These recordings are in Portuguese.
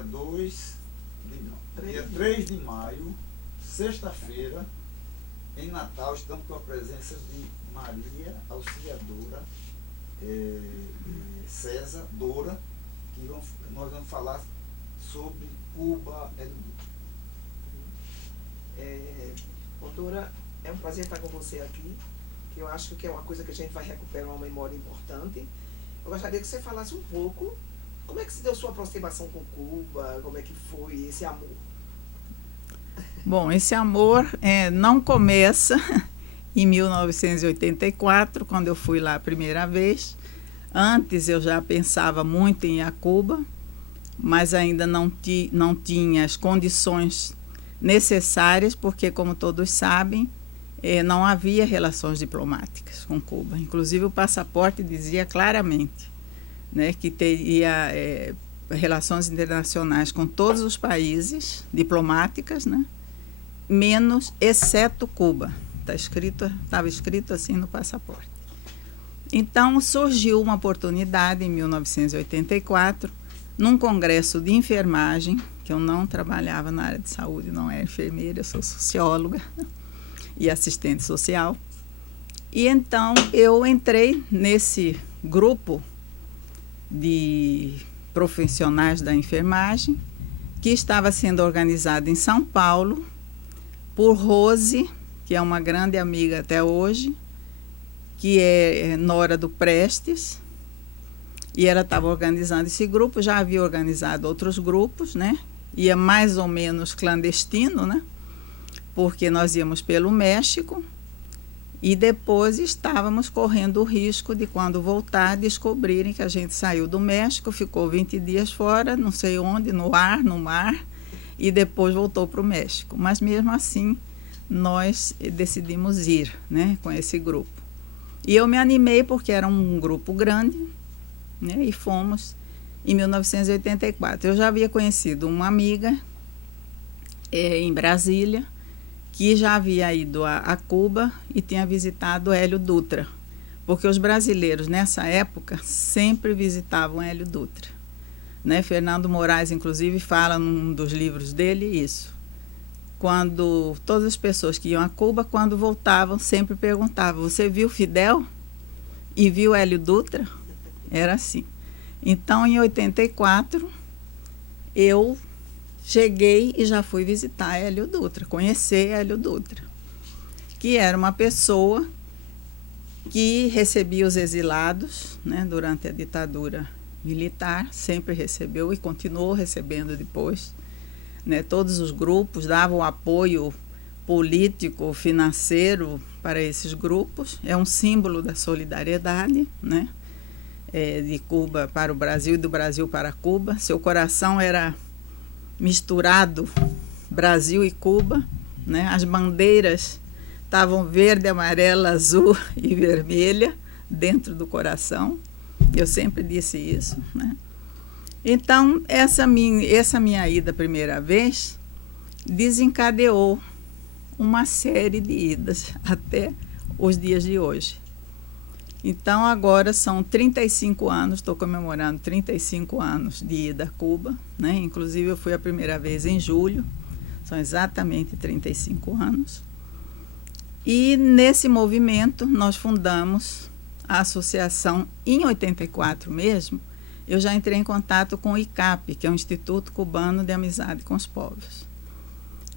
dia 3 de maio, sexta-feira, em Natal, estamos com a presença de Maria Auxiliadora César Dora, que nós vamos falar sobre Cuba. Dora, é um prazer estar com você aqui, que eu acho que é uma coisa que a gente vai recuperar uma memória importante. Eu gostaria que você falasse um pouco como é que se deu sua aproximação com Cuba, como é que foi esse amor. Bom, esse amor não começa em 1984, quando eu fui lá a primeira vez. Antes eu já pensava muito em ir a Cuba, mas ainda não tinha as condições necessárias, porque, como todos sabem, não havia relações diplomáticas com Cuba. Inclusive, o passaporte dizia claramente, né, que teria relações internacionais com todos os países diplomáticas, né, exceto Cuba. Estava escrito assim no passaporte. Então, surgiu uma oportunidade em 1984, num congresso de enfermagem, que eu não trabalhava na área de saúde, não era enfermeira, eu sou socióloga e assistente social. E então eu entrei nesse grupo de profissionais da enfermagem, que estava sendo organizado em São Paulo por Rose, que é uma grande amiga até hoje, que é nora do Prestes, e ela estava organizando esse grupo. Já havia organizado outros grupos, né? Ia mais ou menos clandestino, né? Porque nós íamos pelo México e depois estávamos correndo o risco de, quando voltar, descobrirem que a gente saiu do México, ficou 20 dias fora, não sei onde, no mar, e depois voltou para o México. Mas mesmo assim, nós decidimos ir, né, com esse grupo. E eu me animei porque era um grupo grande, né, e fomos em 1984. Eu já havia conhecido uma amiga em Brasília, que já havia ido a Cuba e tinha visitado Hélio Dutra, porque os brasileiros, nessa época, sempre visitavam Hélio Dutra, né? Fernando Moraes, inclusive, fala num dos livros dele isso. Quando todas as pessoas que iam a Cuba, quando voltavam, sempre perguntavam: você viu Fidel e viu Hélio Dutra? Era assim. Então, em 84, eu cheguei e já fui visitar Hélio Dutra, conhecer Hélio Dutra, que era uma pessoa que recebia os exilados, né, durante a ditadura militar, sempre recebeu e continuou recebendo depois, né, todos os grupos davam apoio político, financeiro para esses grupos. É um símbolo da solidariedade, né, de Cuba para o Brasil e do Brasil para Cuba. Seu coração era misturado, Brasil e Cuba, né? As bandeiras estavam verde, amarela, azul e vermelha dentro do coração. Eu sempre disse isso, né? Então, essa minha ida a primeira vez desencadeou uma série de idas até os dias de hoje. Então, agora são 35 anos, estou comemorando 35 anos de ida a Cuba, né? Inclusive, eu fui a primeira vez em julho, são exatamente 35 anos. E, nesse movimento, nós fundamos a associação, em 84 mesmo. Eu já entrei em contato com o ICAP, que é o Instituto Cubano de Amizade com os Povos.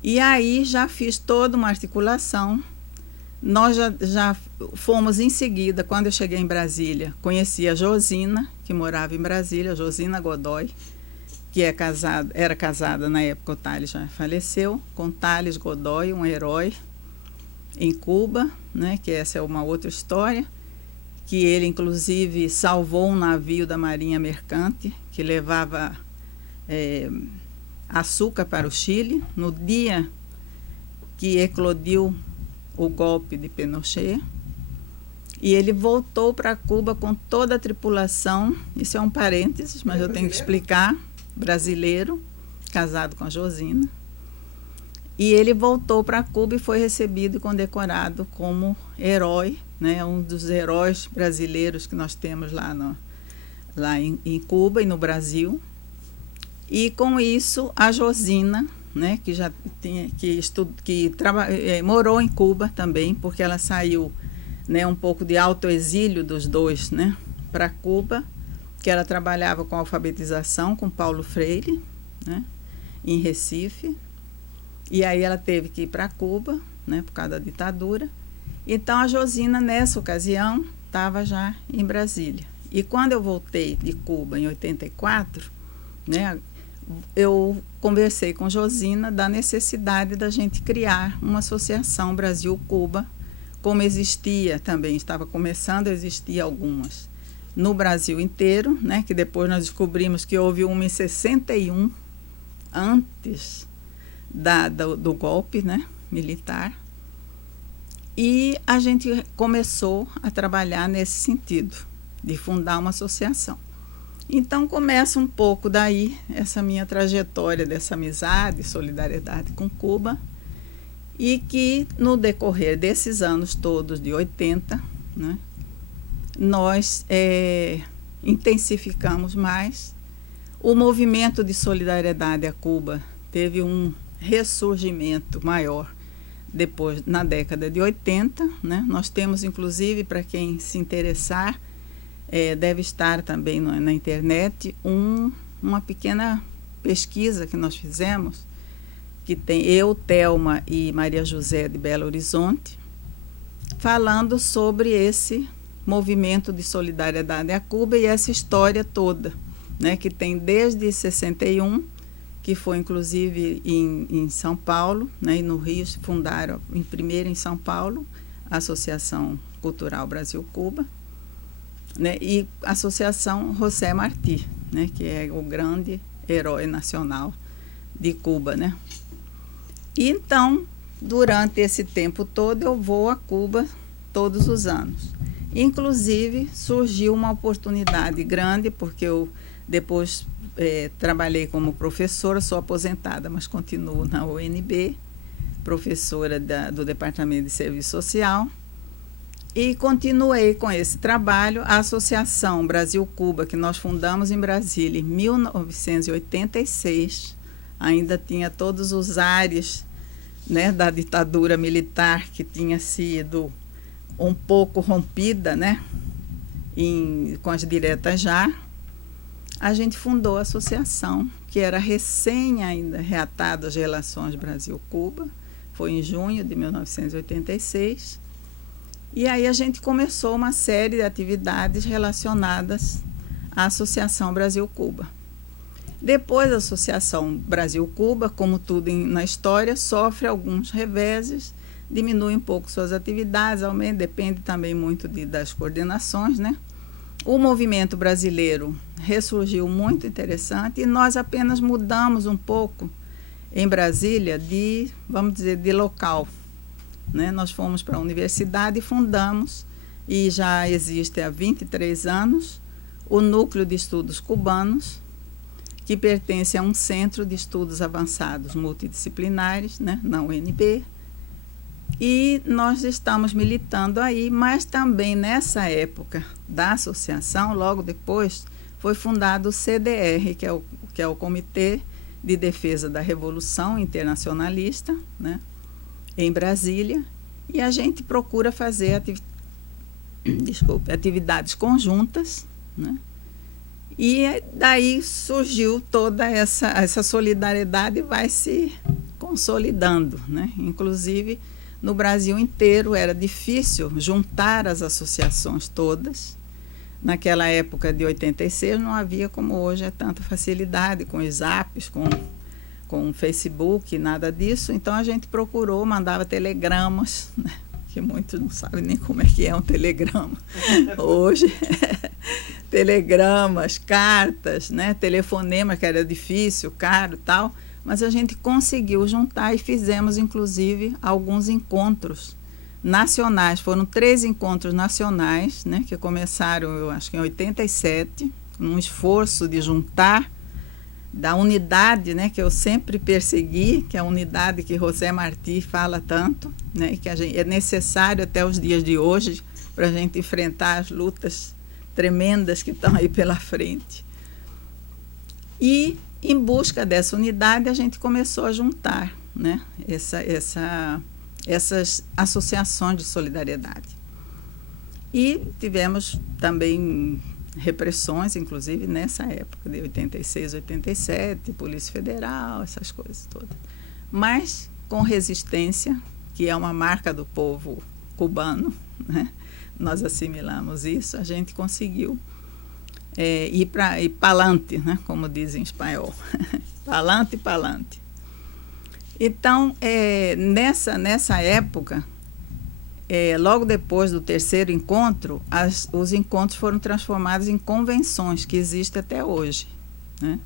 E aí já fiz toda uma articulação. Nós já fomos em seguida, quando eu cheguei em Brasília, conheci a Josina, que morava em Brasília, Josina Godoy, que era casada na época, o Tales já faleceu, com Tales Godoy, um herói em Cuba, né, que essa é uma outra história, que ele, inclusive, salvou um navio da Marinha Mercante, que levava açúcar para o Chile, no dia que eclodiu o golpe de Pinochet, e ele voltou para Cuba com toda a tripulação. Isso é um parênteses, mas eu tenho que explicar. Brasileiro, casado com a Josina, e ele voltou para Cuba e foi recebido e condecorado como herói, né, um dos heróis brasileiros que nós temos lá em Cuba e no Brasil. E com isso a Josina, né, que já tinha morou em Cuba também, porque ela saiu, né, um pouco de autoexílio dos dois, né, para Cuba, que ela trabalhava com alfabetização com Paulo Freire, né, em Recife. E aí ela teve que ir para Cuba, né, por causa da ditadura. Então a Josina, nessa ocasião, estava já em Brasília. E quando eu voltei de Cuba em 84, né, eu conversei com Josina da necessidade da gente criar uma associação Brasil-Cuba, como existia também, estava começando a existir algumas no Brasil inteiro, né, que depois nós descobrimos que houve uma em 61, antes do golpe, né, militar. E a gente começou a trabalhar nesse sentido, de fundar uma associação. Então começa um pouco daí essa minha trajetória dessa amizade, solidariedade com Cuba, e que no decorrer desses anos todos de 80, né, nós intensificamos mais. O movimento de solidariedade a Cuba teve um ressurgimento maior depois, na década de 80, né? Nós temos, inclusive, para quem se interessar, deve estar também na internet, uma pequena pesquisa que nós fizemos, que tem eu, Thelma e Maria José de Belo Horizonte, falando sobre esse movimento de solidariedade a Cuba e essa história toda, né, que tem desde 61, que foi inclusive em São Paulo, né, e no Rio fundaram, primeiro em São Paulo, a Associação Cultural Brasil-Cuba, né, e a Associação José Martí, né, que é o grande herói nacional de Cuba, né. E então, durante esse tempo todo, eu vou a Cuba todos os anos. Inclusive, surgiu uma oportunidade grande, porque eu depois trabalhei como professora, sou aposentada, mas continuo na UNB, professora do Departamento de Serviço Social, e continuei com esse trabalho. A Associação Brasil-Cuba, que nós fundamos em Brasília em 1986, ainda tinha todos os ares, né, da ditadura militar, que tinha sido um pouco rompida, né, com as diretas já. A gente fundou a associação, que era recém ainda reatada as relações Brasil-Cuba, foi em junho de 1986, e aí a gente começou uma série de atividades relacionadas à Associação Brasil-Cuba. Depois a Associação Brasil-Cuba, como tudo na história, sofre alguns reveses, diminui um pouco suas atividades, aumenta, depende também muito das coordenações, né? O movimento brasileiro ressurgiu muito interessante e nós apenas mudamos um pouco em Brasília vamos dizer, de local, né? Nós fomos para a universidade e fundamos, e já existe há 23 anos, o Núcleo de Estudos Cubanos, que pertence a um centro de estudos avançados multidisciplinares, né, na UNB, e nós estamos militando aí, mas também nessa época da associação, logo depois, foi fundado o CDR, que é o Comitê de Defesa da Revolução Internacionalista, né, em Brasília, e a gente procura fazer atividades conjuntas, né, e daí surgiu toda essa solidariedade e vai se consolidando, né? Inclusive, no Brasil inteiro era difícil juntar as associações todas. Naquela época de 86 não havia, como hoje, tanta facilidade com os apps, com o Facebook, nada disso. Então a gente procurou, mandava telegramas, né? Que muitos não sabem nem como é que é um telegrama hoje. Telegramas, cartas, né? Telefonema, que era difícil, caro e tal, mas a gente conseguiu juntar e fizemos, inclusive, alguns encontros nacionais. Foram 3 encontros nacionais, né? Que começaram, eu acho que em 87, num esforço de juntar da unidade, né, que eu sempre persegui, que é a unidade que José Martí fala tanto, né, e que é necessário até os dias de hoje para a gente enfrentar as lutas tremendas que estão aí pela frente. E em busca dessa unidade, a gente começou a juntar, né, essas associações de solidariedade. E tivemos também repressões, inclusive nessa época, de 86, 87, Polícia Federal, essas coisas todas. Mas com resistência, que é uma marca do povo cubano, né? Nós assimilamos isso, a gente conseguiu ir para palante, né? Como dizem em espanhol, palante, palante. Então, nessa época, logo depois do terceiro encontro, os encontros foram transformados em convenções, que existem até hoje, né?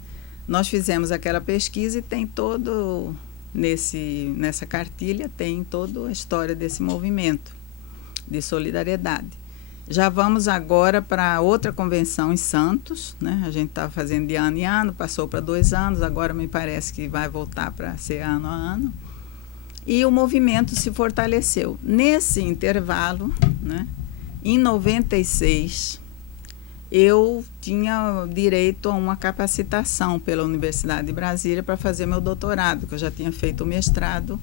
Nós fizemos aquela pesquisa e tem todo, nessa cartilha, tem toda a história desse movimento de solidariedade. Já vamos agora para outra convenção em Santos, né? A gente estava fazendo de ano em ano, passou para 2 anos, agora me parece que vai voltar para ser ano a ano. E o movimento se fortaleceu. Nesse intervalo, né, em 96, eu tinha direito a uma capacitação pela Universidade de Brasília para fazer meu doutorado, que eu já tinha feito o mestrado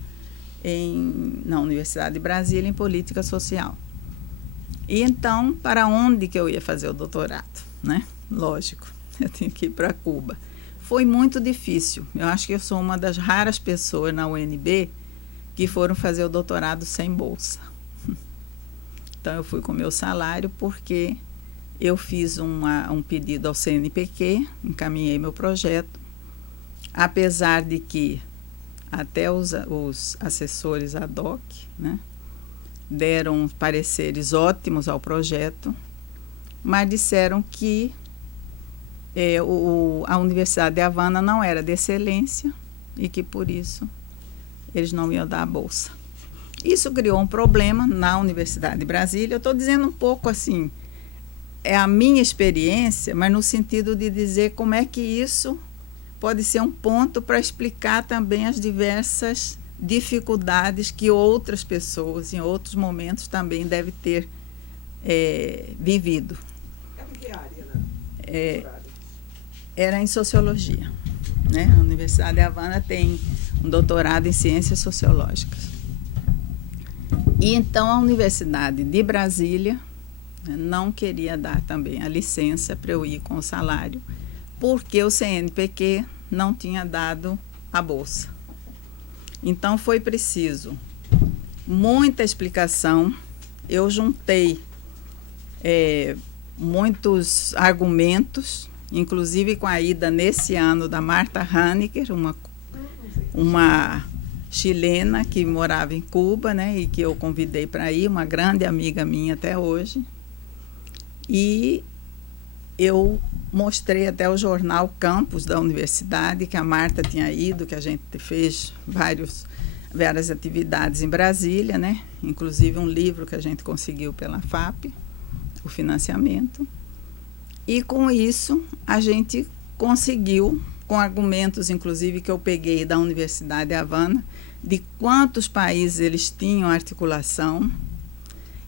na Universidade de Brasília em Política Social. E então, para onde que eu ia fazer o doutorado, né? Lógico, eu tinha que ir para Cuba. Foi muito difícil. Eu acho que eu sou uma das raras pessoas na UNB que foram fazer o doutorado sem bolsa. Então, eu fui com meu salário porque eu fiz um pedido ao CNPq, encaminhei meu projeto, apesar de que até os assessores ad hoc, né, deram pareceres ótimos ao projeto, mas disseram que a Universidade de Havana não era de excelência e que, por isso, eles não iam dar a bolsa. Isso criou um problema na Universidade de Brasília. Eu estou dizendo um pouco assim, é a minha experiência, mas no sentido de dizer como é que isso pode ser um ponto para explicar também as diversas dificuldades que outras pessoas, em outros momentos, também devem ter vivido. Em que área, né? Era em Sociologia, né? A Universidade de Havana tem um doutorado em Ciências Sociológicas. E então a Universidade de Brasília, né, não queria dar também a licença para eu ir com o salário, porque o CNPq não tinha dado a bolsa. Então foi preciso muita explicação. Eu juntei muitos argumentos, inclusive com a ida nesse ano da Marta Hanecker, uma chilena que morava em Cuba, né, e que eu convidei para ir, uma grande amiga minha até hoje. E eu mostrei até o jornal Campus da universidade que a Marta tinha ido, que a gente fez várias atividades em Brasília, né? Inclusive um livro que a gente conseguiu pela FAP, o financiamento. E com isso a gente conseguiu, com argumentos inclusive que eu peguei da Universidade de Havana, de quantos países eles tinham articulação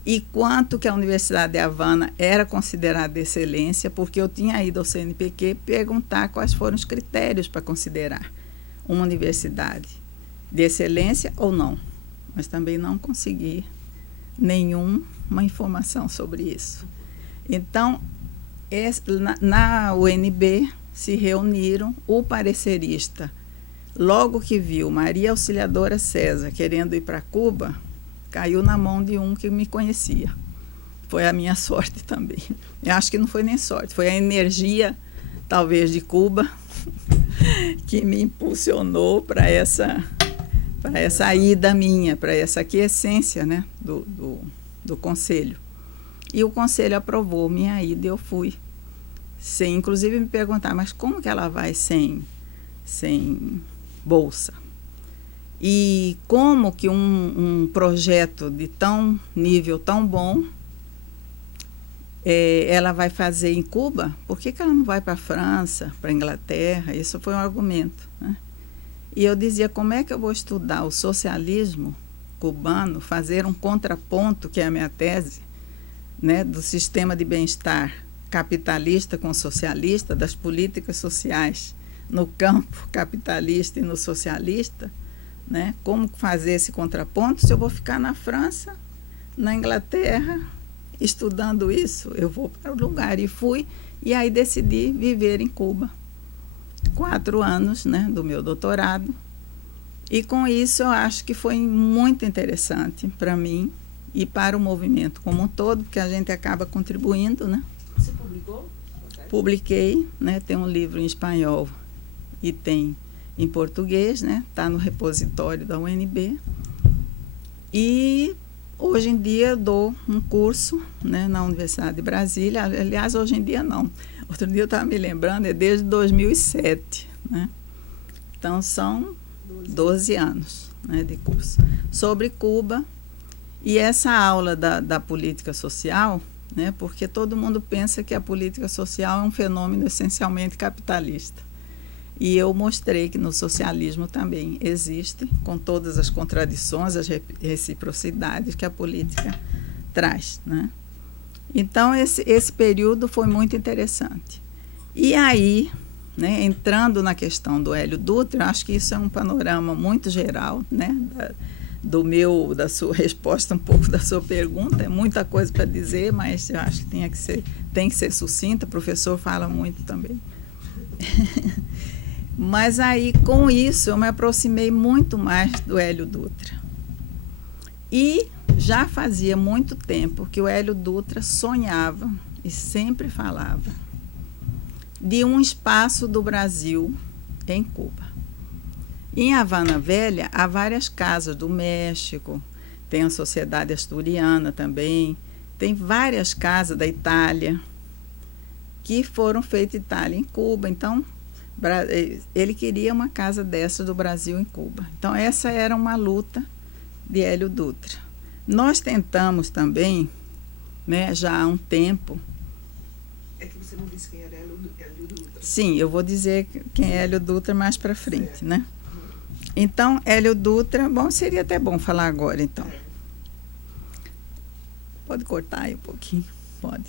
e quanto que a Universidade de Havana era considerada de excelência, porque eu tinha ido ao CNPq perguntar quais foram os critérios para considerar uma universidade de excelência ou não, mas também não consegui nenhuma informação sobre isso. Então, na UNB se reuniram o parecerista, logo que viu Maria Auxiliadora César querendo ir para Cuba, caiu na mão de um que me conhecia. Foi a minha sorte também. Eu acho que não foi nem sorte, foi a energia, talvez, de Cuba que me impulsionou para essa ida minha, para essa aquiescência, né, do conselho. E o conselho aprovou minha ida e eu fui. Sem, inclusive, me perguntar, mas como que ela vai sem bolsa? E como que um projeto de nível tão bom ela vai fazer em Cuba? Por que ela não vai para a França, para a Inglaterra? Isso foi um argumento, né? E eu dizia, como é que eu vou estudar o socialismo cubano, fazer um contraponto, que é a minha tese, né, do sistema de bem-estar capitalista com socialista, das políticas sociais no campo capitalista e no socialista, né? Como fazer esse contraponto? Se eu vou ficar na França, na Inglaterra, estudando isso, eu vou para o lugar. E fui, e aí decidi viver em Cuba. 4 anos, né, do meu doutorado. E com isso eu acho que foi muito interessante para mim e para o movimento como um todo, porque a gente acaba contribuindo, né? Você publicou? Publiquei, né? Tem um livro em espanhol e tem em português, né? Está no repositório da UNB. E hoje em dia eu dou um curso, né, na Universidade de Brasília. Aliás, hoje em dia não. Outro dia eu estava me lembrando, é desde 2007, né? Então são 12 anos, né, de curso sobre Cuba. E essa aula da política social, né, porque todo mundo pensa que a política social é um fenômeno essencialmente capitalista. E eu mostrei que no socialismo também existe, com todas as contradições, as reciprocidades que a política traz, né? Então, esse período foi muito interessante. E aí, né, entrando na questão do Hélio Dutra, eu acho que isso é um panorama muito geral, né, da sua resposta, um pouco da sua pergunta. É muita coisa para dizer, mas eu acho que tem que ser sucinta. O professor fala muito também. Mas aí, com isso, eu me aproximei muito mais do Hélio Dutra. E já fazia muito tempo que o Hélio Dutra sonhava e sempre falava de um espaço do Brasil em Cuba. Em Havana Velha, há várias casas do México, tem a Sociedade Asturiana também, tem várias casas da Itália, que foram feitas em Itália, em Cuba. Então, ele queria uma casa dessa do Brasil em Cuba. Então, essa era uma luta de Hélio Dutra. Nós tentamos também, né, já há um tempo... É que você não disse quem era Hélio Dutra. Sim, eu vou dizer quem é Hélio Dutra mais para frente, né? Então, Hélio Dutra, bom, seria até bom falar agora, então. Pode cortar aí um pouquinho? Pode.